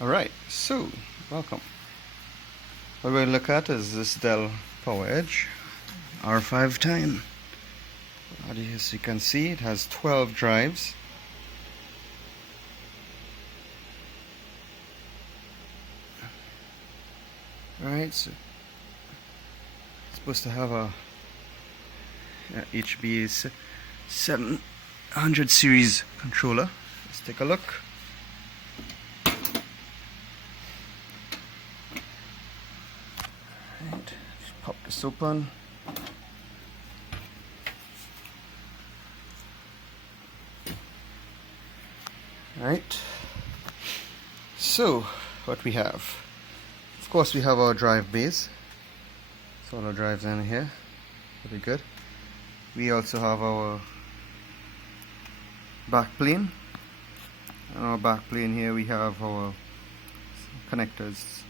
Alright, so welcome. What we're going to look at is this Dell PowerEdge R-510. As you can see, it has 12 drives. Alright, so it's supposed to have a HBA700 series controller. Let's take a look. Right, just pop this open. Right, so what we have, of course we have our drive base, so all our drives in here, pretty good. We also have our backplane, and our backplane here we have our connectors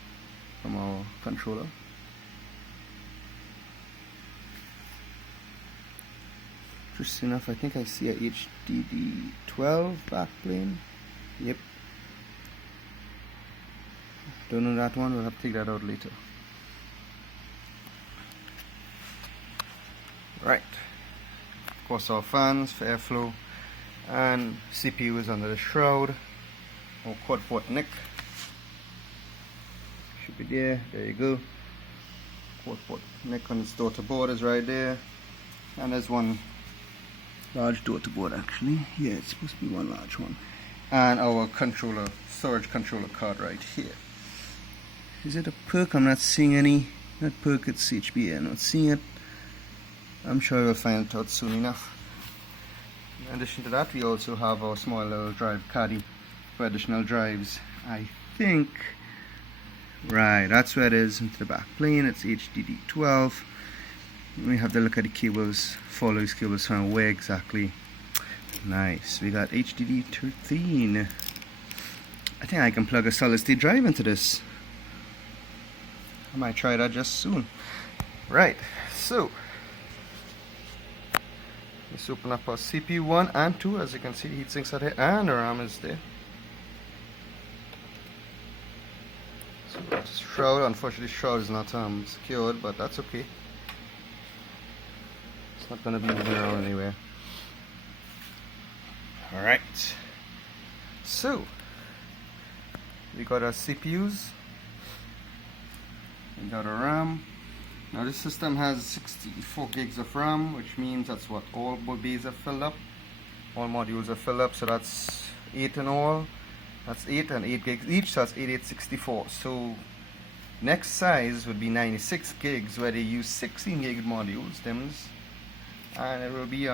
from our controller. Interesting enough, I think I see a HDD 12 backplane. Yep. Don't know that one, we'll have to take that out later. Right. Of course our fans for airflow, and CPU is under the shroud, or quad port NIC. Should be there, there you go. Quad port NIC on its daughter board is right there. And there's one large daughter board actually. Yeah, it's supposed to be one large one. And our controller, storage controller card right here. Is it a perk? I'm not seeing any. Not perk, it's HBA. I'm not seeing it. I'm sure we'll find it out soon enough. In addition to that, we also have our small little drive caddy for additional drives. I think, right, that's where it is, into the back plane. It's HDD 12. We have to look at the cables, follow these cables, find where exactly. Nice, we got HDD 13. I think I can plug a solid state drive into this. I might try that just soon. Right, so let's open up our CPU 1 and 2. As you can see, the heatsinks are here and the RAM is there. So that's shroud. Unfortunately, shroud is not secured, but that's okay. It's not going to be moving around anywhere. Alright, so we got our CPUs, we got our RAM. Now this system has 64 gigs of RAM, which means that's what all bays are filled up, all modules are filled up, so that's 8 in all. That's 8 and 8 gigs each, so that's 8864. So next size would be 96 gigs, where they use 16 gig modules, DIMMs, and it will be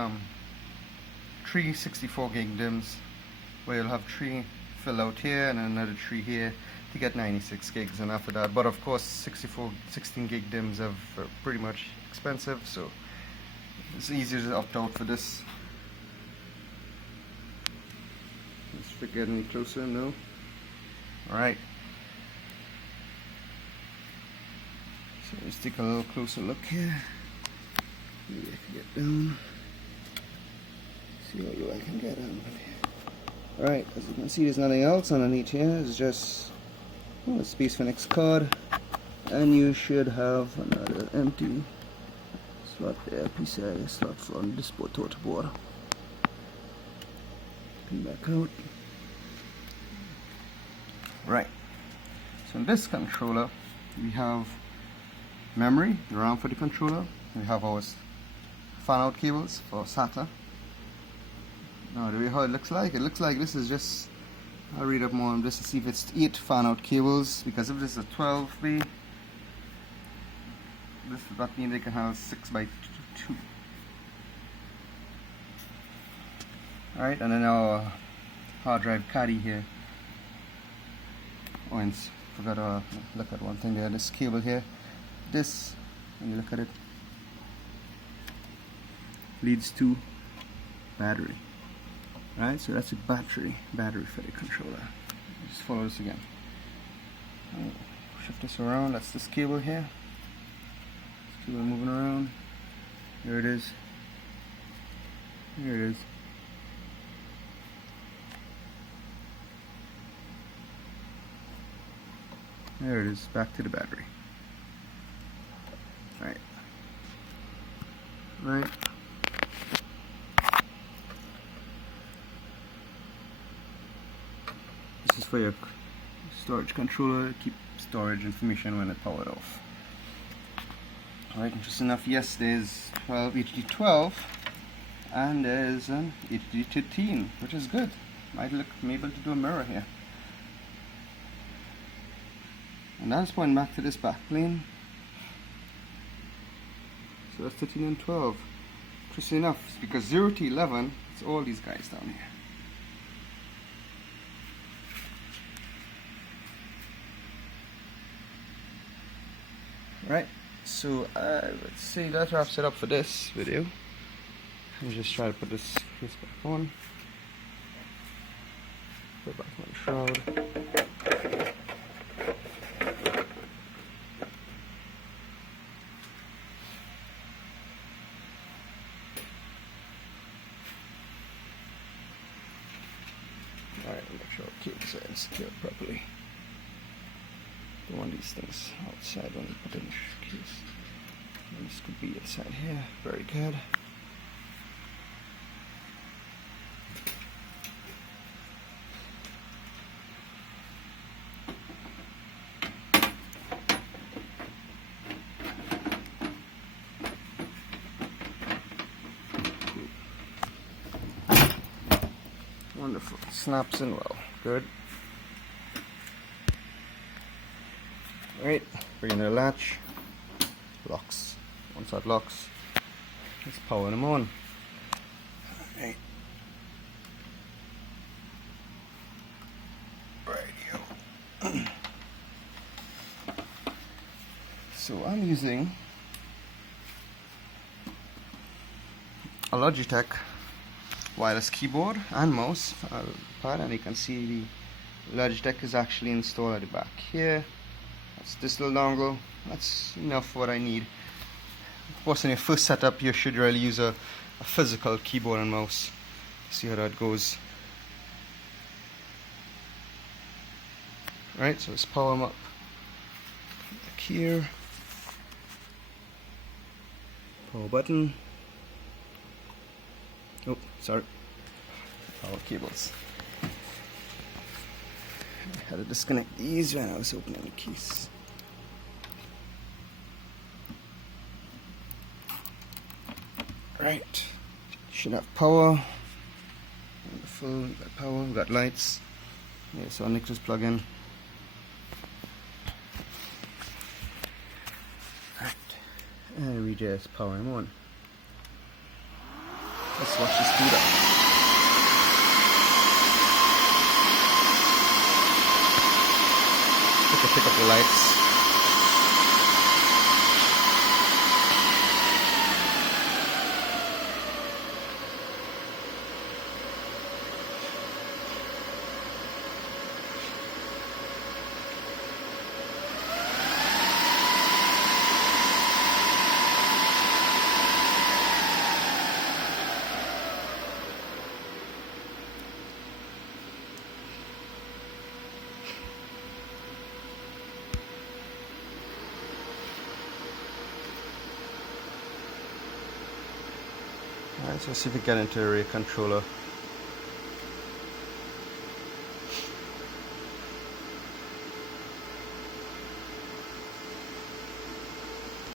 3 64 gig DIMMs, where you'll have 3 fill out here and another 3 here to get 96 gigs. And after that, but of course 16 gig DIMMs are pretty much expensive, so it's easier to opt out for this. Let's get any closer. No. Alright, so let's take a little closer look here. Maybe I can get down. See how low I can get on here. Alright, as you can see, there's nothing else underneath here. It's just a space for next card, and you should have another empty slot there, PCI slot for this board, daughter board. Come back out. Right, so in this controller we have memory, the RAM for the controller. We have our fan out cables for SATA. Now the way how it looks like this is just, I'll read up more on this to see if it's 8 fan out cables, because if this is a 12 bay, this does not mean they can have 6 by 2. Alright, and then our hard drive caddy here. Oh, and forgot to look at one thing there, this cable here. This, when you look at it, leads to battery. Right, so that's a battery for the controller. Just follow this again. Shift this around. That's this cable here. This cable moving around. There it is. Here it is. There it is, back to the battery. Right. Right. This is for your storage controller to keep storage information when it's powered off. Alright, interesting enough, yes, there's 12 HD12 and there's an HD13, which is good. Might look maybe to do a mirror here. And that's pointing back to this back plane. So that's 13 and 12. Interesting enough, it's because 0 to 11, it's all these guys down here. Right, so let's see, that wraps it up for this video. I'll just try to put this case back on. Put back my shroud. Alright, make sure the cable is secured properly. Don't want these things outside when you put it in the case. And this could be inside here. Very good. Wonderful. Snaps in well. Good. Right, bring in the latch, locks. Once that locks, let's power them on. Right. Radio. So I'm using a Logitech wireless keyboard and mouse pad, and you can see the Logitech is actually installed at the back here. This little dongle, that's enough for what I need. Of course, in your first setup you should really use a physical keyboard and mouse. See how that goes. Right, so let's power them up. Back here, power button. Oh, sorry, power cables. I had to disconnect these when I was opening the case. Right, should have power. Wonderful, we got power, we got lights. Yeah, so I'll nick this plug in. Right, and we just power them on. Let's watch this boot up. Pick up the lights. Alright, so let's see if we get into the rear controller.